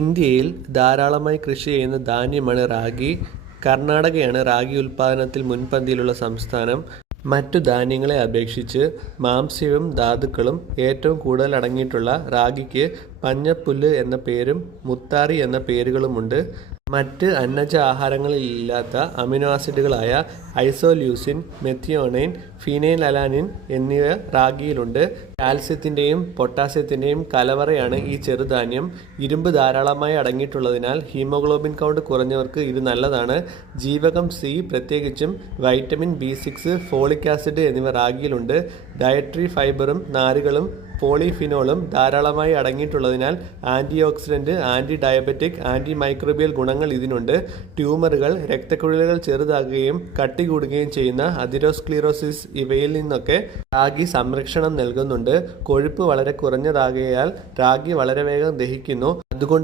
ഇന്ത്യയിൽ ധാരാളമായി കൃഷി ചെയ്യുന്ന ധാന്യമാണ് റാഗി. കർണാടകയാണ് റാഗി ഉൽപ്പാദനത്തിൽ മുൻപന്തിയിലുള്ള സംസ്ഥാനം. മറ്റു ധാന്യങ്ങളെ അപേക്ഷിച്ച് മാംസ്യവും ധാതുക്കളും ഏറ്റവും കൂടുതൽ അടങ്ങിയിട്ടുള്ള റാഗിക്ക് പഞ്ഞപ്പുല്ല് എന്ന പേരും മുത്താറി എന്ന പേരുകളുമുണ്ട്. മറ്റ് അന്നജ ആഹാരങ്ങളിലില്ലാത്ത അമിനോ ആസിഡുകളായ ഐസോല്യൂസിൻ, മെത്തിയോനൈൻ, ഫീനൈലലാനിൻ എന്നിവ റാഗിയിലുണ്ട്. കാൽസ്യത്തിൻ്റെയും പൊട്ടാസ്യത്തിൻ്റെയും കലവറയാണ് ഈ ചെറുധാന്യം. ഇരുമ്പ് ധാരാളമായി അടങ്ങിയിട്ടുള്ളതിനാൽ ഹീമോഗ്ലോബിൻ കൗണ്ട് കുറഞ്ഞവർക്ക് ഇത് നല്ലതാണ്. ജീവകം സി, പ്രത്യേകിച്ചും വൈറ്റമിൻ B6, ഫോളിക് ആസിഡ് എന്നിവ റാഗിയിലുണ്ട്. ഡയറ്ററി ഫൈബറും നാരുകളും പോളിഫിനോളും ധാരാളമായി അടങ്ങിയിട്ടുള്ളതിനാൽ antioxidant, anti diabetic, anti microbial ഗുണങ്ങൾ ഇതിനുണ്ട്. ട്യൂമറുകൾ, രക്തക്കുഴലുകൾ ചെറുതാകുകയും കട്ടി കൂടുകയും ചെയ്യുന്ന അതിറോസ്ക്ലീറോസിസ് ഇവയിൽ നിന്നൊക്കെ റാഗി സംരക്ഷണം നൽകുന്നുണ്ട്. കൊഴുപ്പ് വളരെ കുറഞ്ഞതാകയാൽ റാഗി വളരെ വേഗം ദഹിക്കുന്നു. അതുകൊണ്ട്